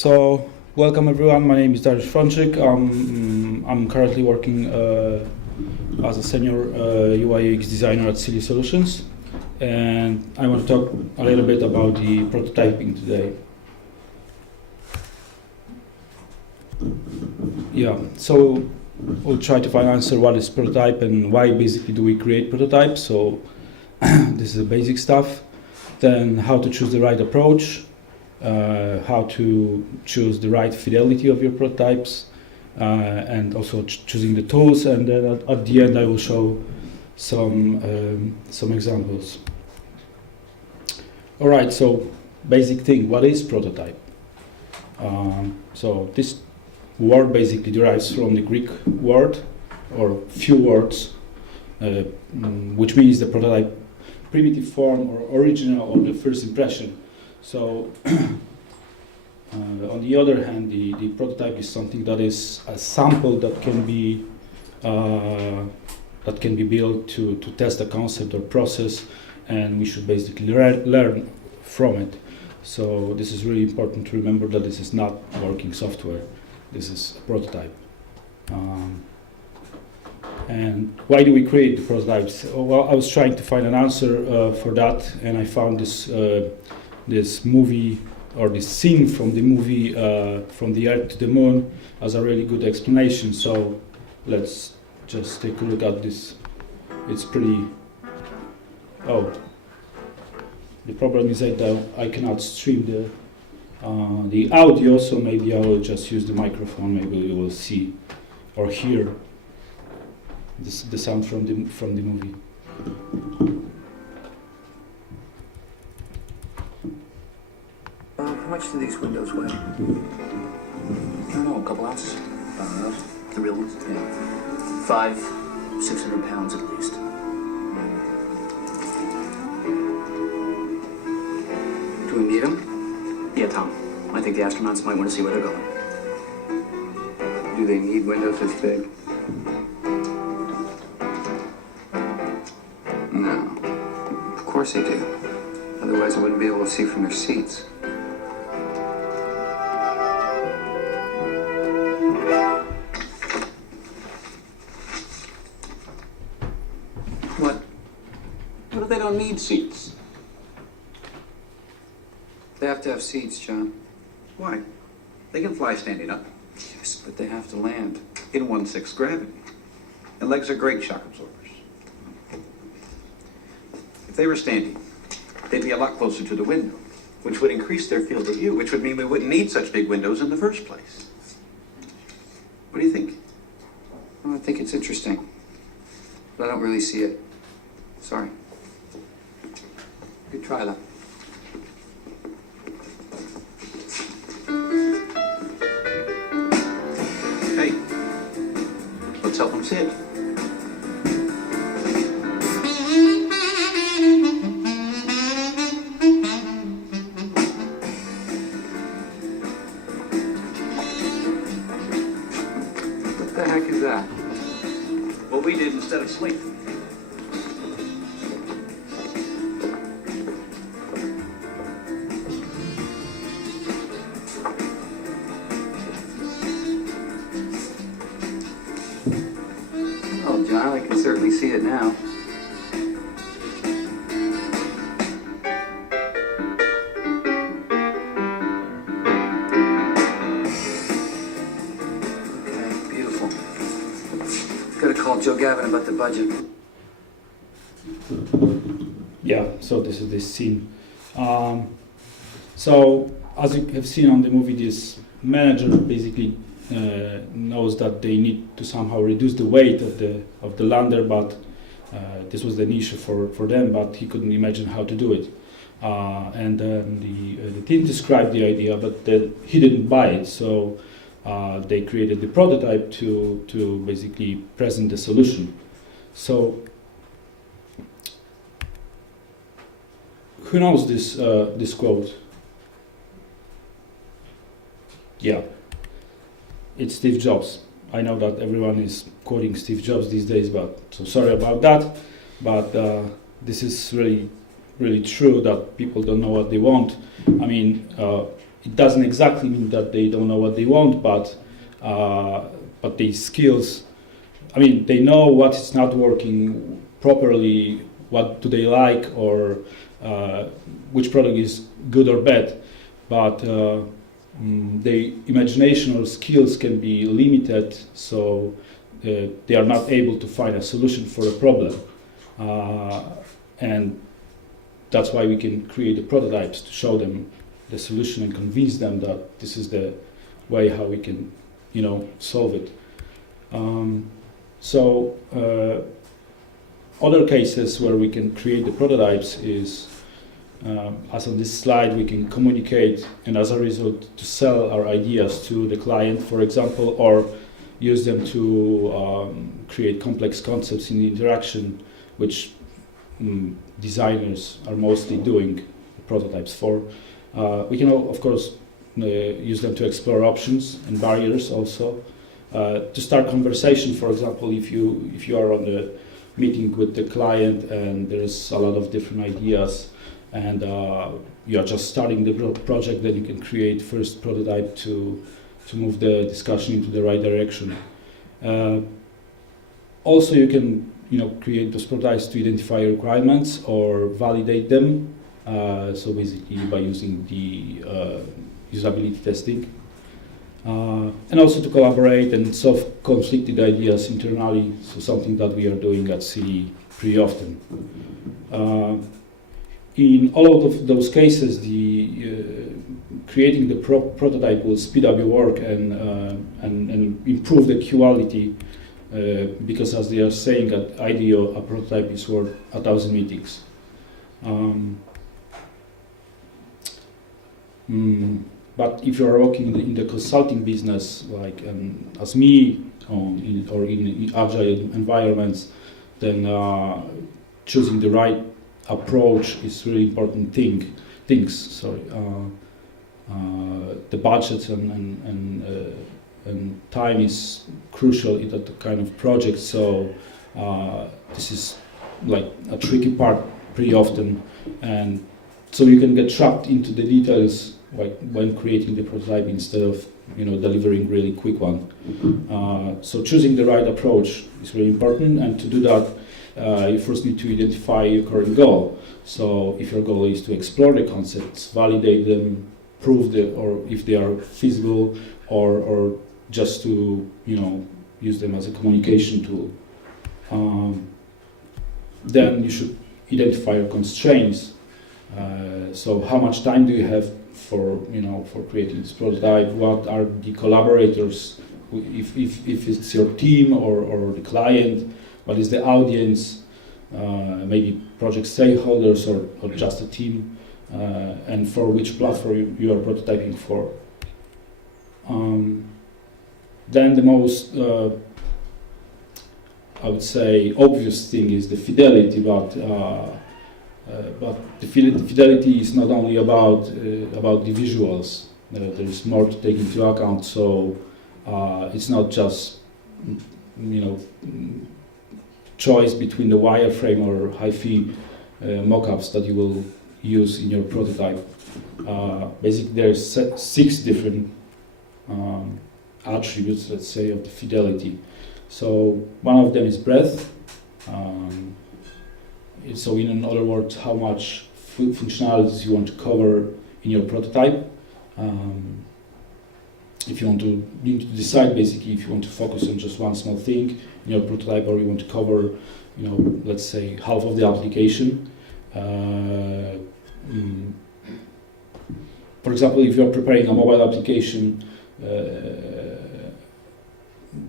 So, welcome everyone. My name is Dariusz Frączyk. I'm currently working as a senior UI UX designer at Silly Solutions, and I want to talk a little bit about the prototyping today. Yeah, so we'll try to answer what is prototype and why basically do we create prototypes. So this is the basic stuff. Then how to choose the right approach, how to choose the right fidelity of your prototypes, and also choosing the tools. And then at the end I will show some examples. All right, so basic thing, what is prototype? So this word basically derives from the Greek word, or few words, which means the prototype primitive form or original of the first impression. So on the other hand, the prototype is something that is a sample that can be built to test a concept or process, and we should basically learn from it. So this is really important to remember that this is not working software. This is a prototype. And why do we create the prototypes? Well, I was trying to find an answer for that, and I found this movie, or this scene from the movie From the Earth to the Moon, as a really good explanation. So let's just take a look at this. It's pretty. Oh, the problem is that I cannot stream the audio, so maybe I will just use the microphone. Maybe you will see or hear the sound from the movie. How much do these windows weigh? I don't know, a couple ounces. The real ones? Yeah. 500-600 pounds at least. Do we need them? Yeah, Tom. I think the astronauts might want to see where they're going. Do they need windows this big? No. Of course they do. Otherwise I wouldn't be able to see from their seats. What? What if they don't need seats? They have to have seats, John. Why? They can fly standing up Yes, but they have to land. in 1/6 gravity. And legs are great shock absorbers. If they were standing, they'd be a lot closer to the window, which would increase their field of view, which would mean we wouldn't need such big windows in the first place. What do you think? Well, I think it's interesting, but I don't really see it. Sorry. Good try, though. Hey, let's help them see it. What the heck is that? What we did instead of sleep. Oh, John, I can certainly see it now. Okay, beautiful. Gotta call Joe Gavin about the budget. Yeah, so this is this scene. So as you have seen on the movie, this manager basically knows that they need to somehow reduce the weight of the lander, but this was an issue for them, but he couldn't imagine how to do it. And then the team described the idea, but he didn't buy it. So they created the prototype to basically present the solution. So who knows this quote? Yeah, it's Steve Jobs. I know that everyone is quoting Steve Jobs these days, but so sorry about that. But this is really true that people don't know what they want. I mean, it doesn't exactly mean that they don't know what they want, but these skills, I mean, they know what is not working properly, what do they like, or which product is good or bad, but the imagination or skills can be limited, so they are not able to find a solution for a problem. And that's why we can create the prototypes to show them the solution and convince them that this is the way how we can, solve it. Other cases where we can create the prototypes is, as on this slide, we can communicate and as a result to sell our ideas to the client, for example, or use them to create complex concepts in the interaction, which designers are mostly doing prototypes for. We can, of course, use them to explore options and barriers also. To start conversation, for example, if you are on the meeting with the client and there's a lot of different ideas and you are just starting the project, then you can create first prototype to move the discussion into the right direction. Also, you can create those prototypes to identify requirements or validate them. So basically by using the usability testing. And also to collaborate and solve conflicted ideas internally, so something that we are doing at CD pretty often. In all of those cases, creating the prototype will speed up your work and improve the quality, because as they are saying at IDEO, a prototype is worth 1,000 meetings. But if you are working in the consulting business, like as me, or in agile environments, then choosing the right approach is really important things. The budget and time is crucial in that kind of project. So this is like a tricky part pretty often, and so you can get trapped into the details like when creating the prototype instead of delivering really quick one. So choosing the right approach is really important, and to do that you first need to identify your current goal. So if your goal is to explore the concepts, validate them, prove or if they are feasible, or just to use them as a communication tool, then you should identify your constraints. So how much time do you have for creating this prototype? What are the collaborators? If it's your team or the client, what is the audience? Maybe project stakeholders or just a team, and for which platform you are prototyping for. Then the most, I would say, obvious thing is the fidelity, but the fidelity is not only about the visuals. There is more to take into account. So it's not just choice between the wireframe or hi-fi mockups that you will use in your prototype. Basically, there's 6 different attributes, let's say, of the fidelity. So one of them is breadth. So in other words, how much functionalities you want to cover in your prototype. If you need to decide basically if you want to focus on just one small thing in your prototype, or you want to cover, let's say half of the application. For example, if you are preparing a mobile application,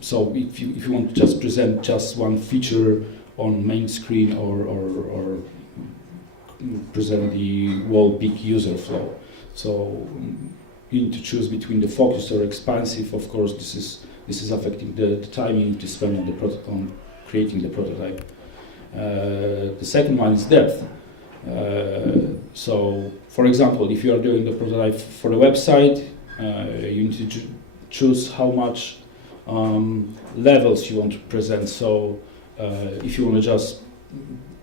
so if you want to just present just one feature on main screen, or present the whole big user flow. So you need to choose between the focused or expansive. Of course, this is affecting the time you need to spend on creating the prototype. The second one is depth. So, for example, if you are doing the prototype for the website, you need to choose how much levels you want to present. So if you want to just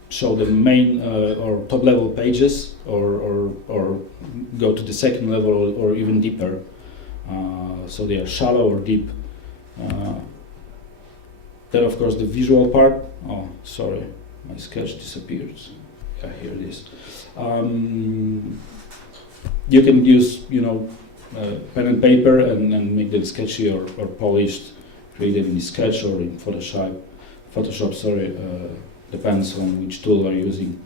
show the main or top level pages, or go to the second level or even deeper. So they are shallow or deep. Then of course the visual part. Oh, sorry, my sketch disappeared. Yeah, here it is. You can use, pen and paper and make them sketchy or polished, create them in Sketch or in Photoshop. Depends on which tool you are using.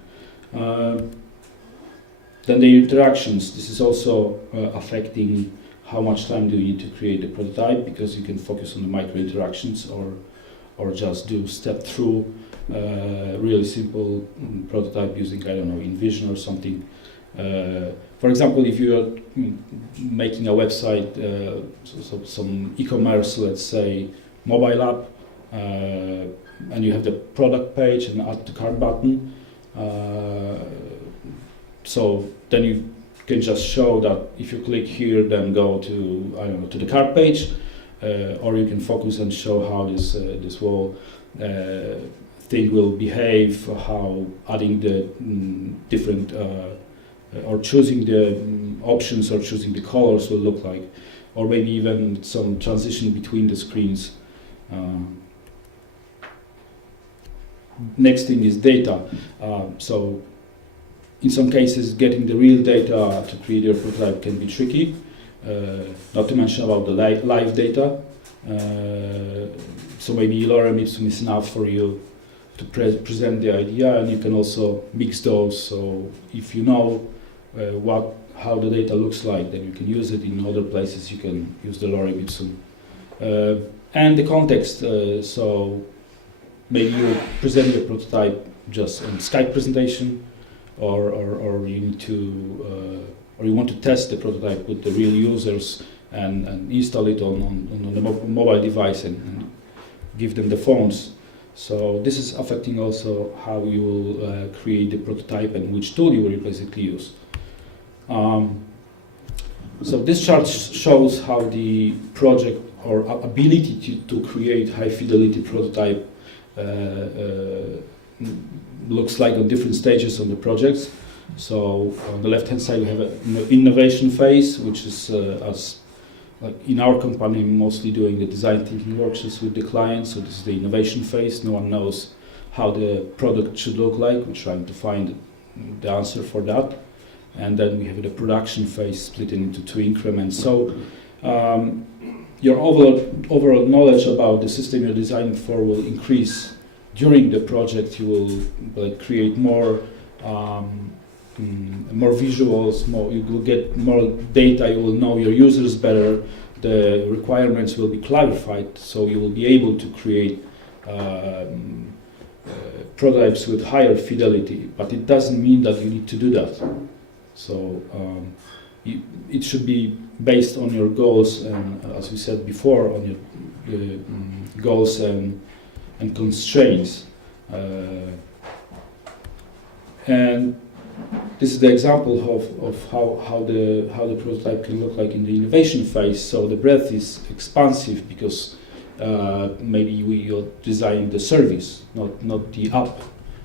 Then the interactions. This is also affecting how much time do you need to create the prototype, because you can focus on the micro interactions or just do step through really simple prototype using, I don't know, InVision or something. For example, if you are making a website, some e-commerce, let's say mobile app, and you have the product page and add to cart button, so then you can just show that if you click here, then go to, I don't know, to the cart page, or you can focus and show how this whole thing will behave, how adding the different or choosing the options or choosing the colors will look like, or maybe even some transition between the screens. Next thing is data. So in some cases, getting the real data to create your prototype can be tricky, not to mention about the live data. So maybe lorem ipsum is enough for you to present the idea, and you can also mix those. So if you know how the data looks like, then you can use it. In other places you can use the lorem ipsum. And the context, so maybe you present your prototype just on Skype presentation, or you need to or you want to test the prototype with the real users and install it on the mobile device and give them the phones. So this is affecting also how you will create the prototype and which tool you will basically use. So this chart shows how the project or ability to create high fidelity prototype looks like on different stages on the projects. So on the left hand side we have an innovation phase, which is us, like in our company, mostly doing the design thinking workshops with the clients. So this is the innovation phase. No one knows how the product should look like. We're trying to find the answer for that. And then we have the production phase split into 2 increments. So your overall knowledge about the system you're designing for will increase during the project. You will create more visuals, you will get more data, you will know your users better, the requirements will be clarified, so you will be able to create prototypes with higher fidelity, but it doesn't mean that you need to do that. So it should be based on your goals, and as we said before, on your goals and constraints. And this is the example of how the prototype can look like in the innovation phase. So the breadth is expansive because maybe you're designing the service, not the app.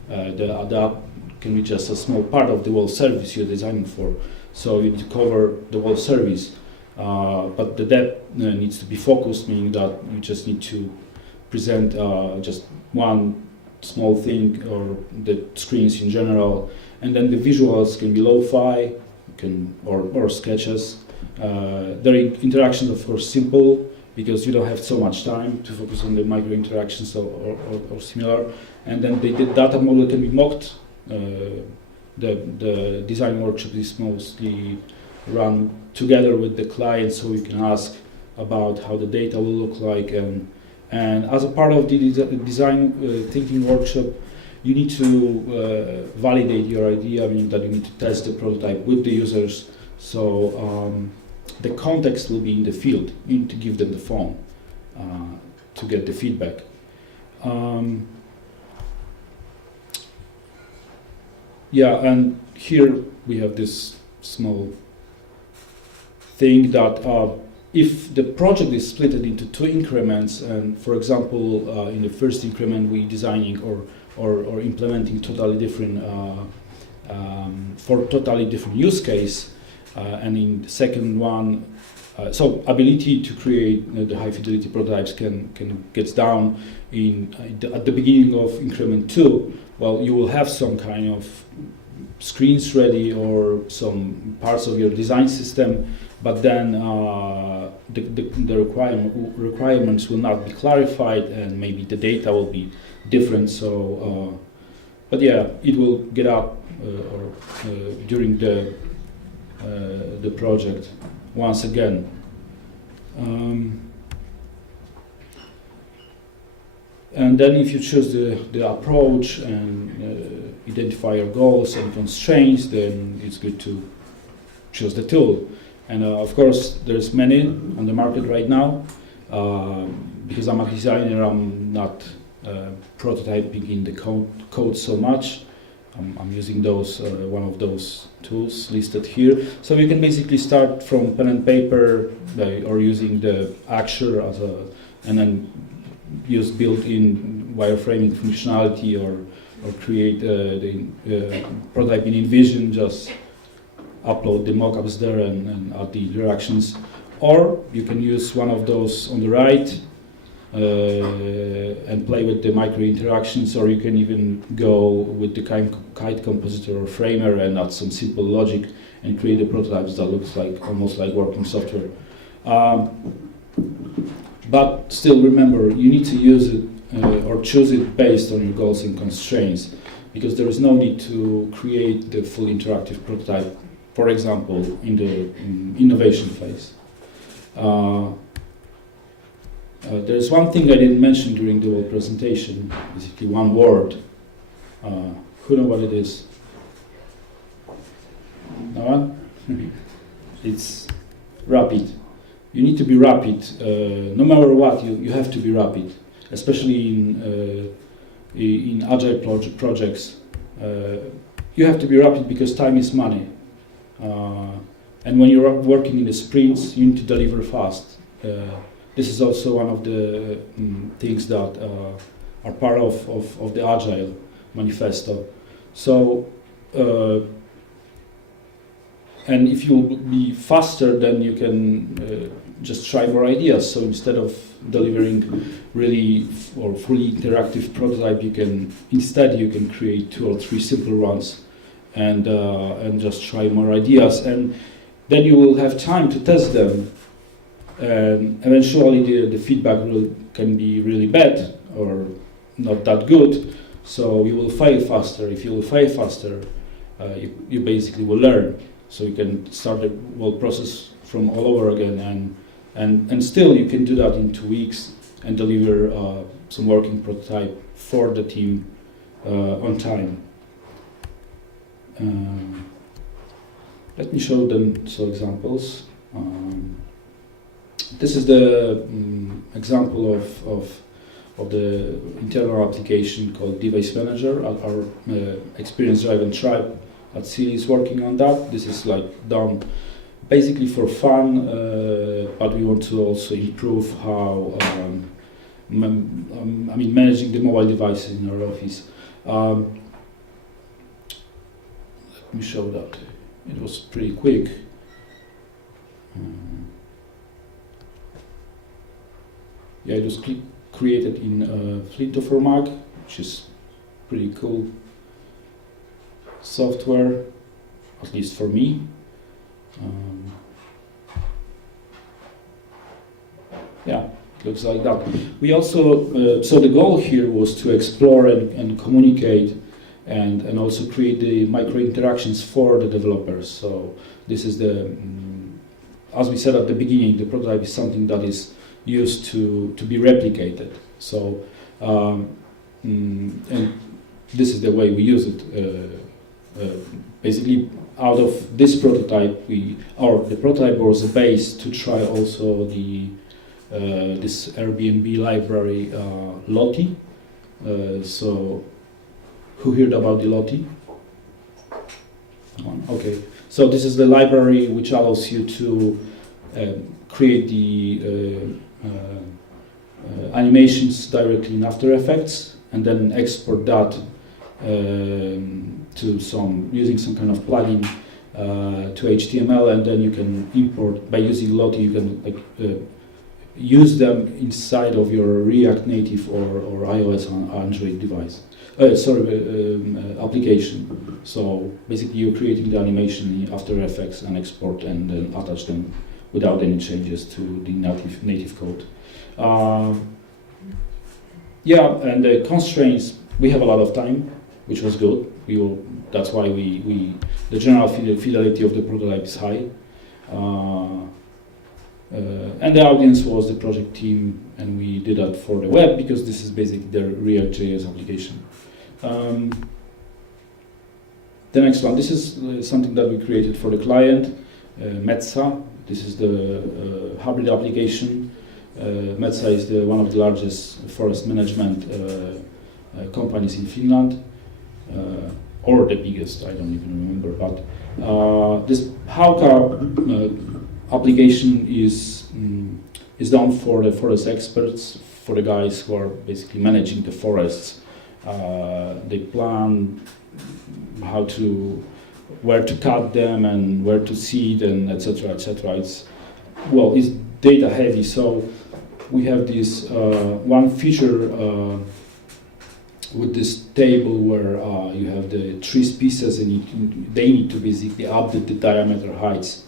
The app can be just a small part of the whole service you're designing for. So you need to cover the whole service, but the depth needs to be focused, meaning that you just need to present just one small thing or the screens in general, and then the visuals can be lo-fi, or sketches. The interactions, of course, simple because you don't have so much time to focus on the micro interactions or similar. And then the data model can be mocked. The design workshop is mostly run together with the client, so you can ask about how the data will look like. And as a part of the design thinking workshop, you need to validate your idea, meaning that you need to test the prototype with the users. So the context will be in the field. You need to give them the phone to get the feedback. Yeah, and here we have this small thing that if the project is split into 2 increments, and for example, in the first increment we designing or or implementing totally different for totally different use case. And in the second one, so ability to create the high fidelity prototypes can gets down at the beginning of increment 2. Well, you will have some kind of screens ready or some parts of your design system, but then the requirements will not be clarified, and maybe the data will be different. So, but yeah, it will get up during the project once again. And then if you choose the approach and identify your goals and constraints, then it's good to choose the tool. And of course, there's many on the market right now. Because I'm a designer, I'm not prototyping in the code so much. I'm using those one of those tools listed here. So you can basically start from pen and paper or using the Axure and then use built-in wireframing functionality or create the prototype in InVision, just upload the mockups there and add the interactions. Or you can use one of those on the right and play with the micro interactions, or you can even go with the kite compositor or framer and add some simple logic and create a prototypes that looks like almost like working software. But still remember, you need to use it or choose it based on your goals and constraints, because there is no need to create the full interactive prototype, for example, in the innovation phase. There's one thing I didn't mention during the whole presentation, basically one word. Who knows what it is? No one? It's rapid. You need to be rapid. No matter what, you have to be rapid, especially in agile projects. You have to be rapid because time is money. And when you're working in the sprints, you need to deliver fast. This is also one of the things that are part of the Agile manifesto. So, and if you will be faster, then you can just try more ideas. So instead of delivering really or fully interactive prototype, you can create 2 or 3 simple ones and just try more ideas, and then you will have time to test them. And eventually the feedback can be really bad or not that good, so you will fail faster. If you will fail faster, you basically will learn. So you can start the whole process from all over again, and still you can do that in 2 weeks and deliver some working prototype for the team on time. Let me show them some examples. This is the example of the internal application called Device Manager. Our Experience Driven Tribe at Sealy is working on that. This is like done basically for fun, but we want to also improve how managing the mobile devices in our office. Let me show that. It was pretty quick. Yeah, it was created in Flint4Mac, which is pretty cool software, at least for me. Yeah, it looks like that. We also, so the goal here was to explore and communicate and also create the micro interactions for the developers. So this is the, as we said at the beginning, the prototype is something that is used to be replicated. So, and this is the way we use it. Basically, out of this prototype, the prototype was a base to try also the this Airbnb library Lottie. So, who heard about the Lottie? Okay, so this is the library which allows you to create the animations directly in After Effects and then export that to using some kind of plugin to HTML, and then you can import by using Lottie. You can use them inside of your React Native or iOS or Android device. Application. So basically, you're creating the animation in After Effects and export, and then attach them without any changes to the native code. Yeah, and the constraints. We have a lot of time, which was good. That's why the general fidelity of the prototype is high. And the audience was the project team, and we did that for the web because this is basically the React.js application. The next one, this is something that we created for the client, Metsa. This is the hybrid application. Metsa is one of the largest forest management companies in Finland, or the biggest, I don't even remember. But this Hauka application is done for the forest experts, for the guys who are basically managing the forests. They plan where to cut them and where to seed and etc. etc. It's data heavy, so we have this one feature with this table where you have the tree species, and they need to basically update the diameter, heights,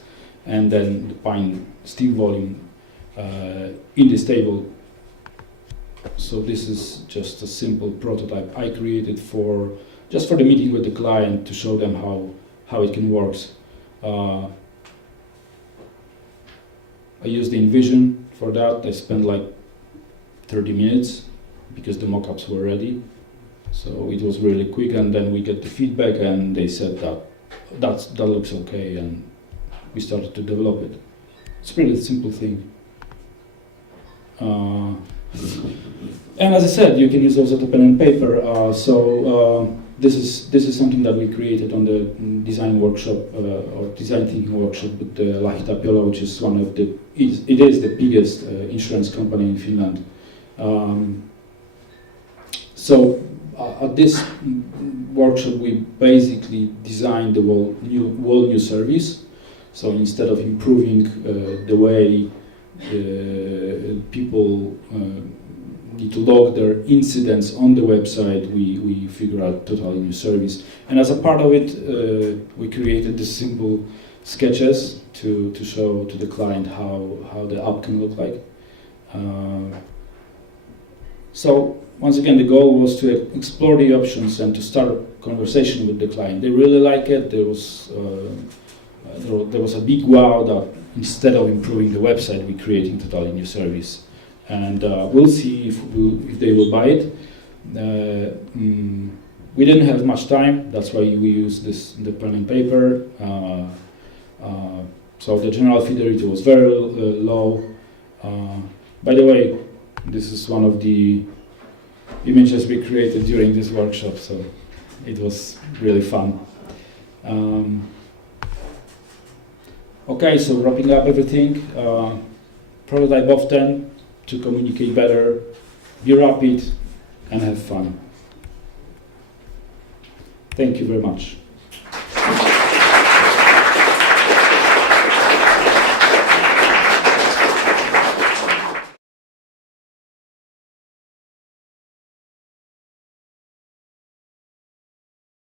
and then the pine stem volume in this table. So this is just a simple prototype I created just for the meeting with the client to show them how it can work. I used the InVision for that. I spent like 30 minutes because the mockups were ready. So it was really quick, and then we get the feedback, and they said that looks okay, and we started to develop it. It's a pretty simple thing. And as I said, you can use also the pen and paper. This is something that we created on the design workshop or design thinking workshop with the Lahitapiola, which is it is the biggest insurance company in Finland. At this workshop, we basically designed the whole new service. So instead of improving the way people need to log their incidents on the website, we figure out totally new service. And as a part of it, we created these simple sketches to show to the client how the app can look like. So once again, the goal was to explore the options and to start a conversation with the client. They really like it. There was a big wow that instead of improving the website, we're creating totally new service. And we'll see if they will buy it. We didn't have much time. That's why we used the pen and paper. So the general fidelity was very low. By the way, this is one of the images we created during this workshop, so it was really fun. Okay, so wrapping up everything, prototype often to communicate better, be rapid, and have fun. Thank you very much.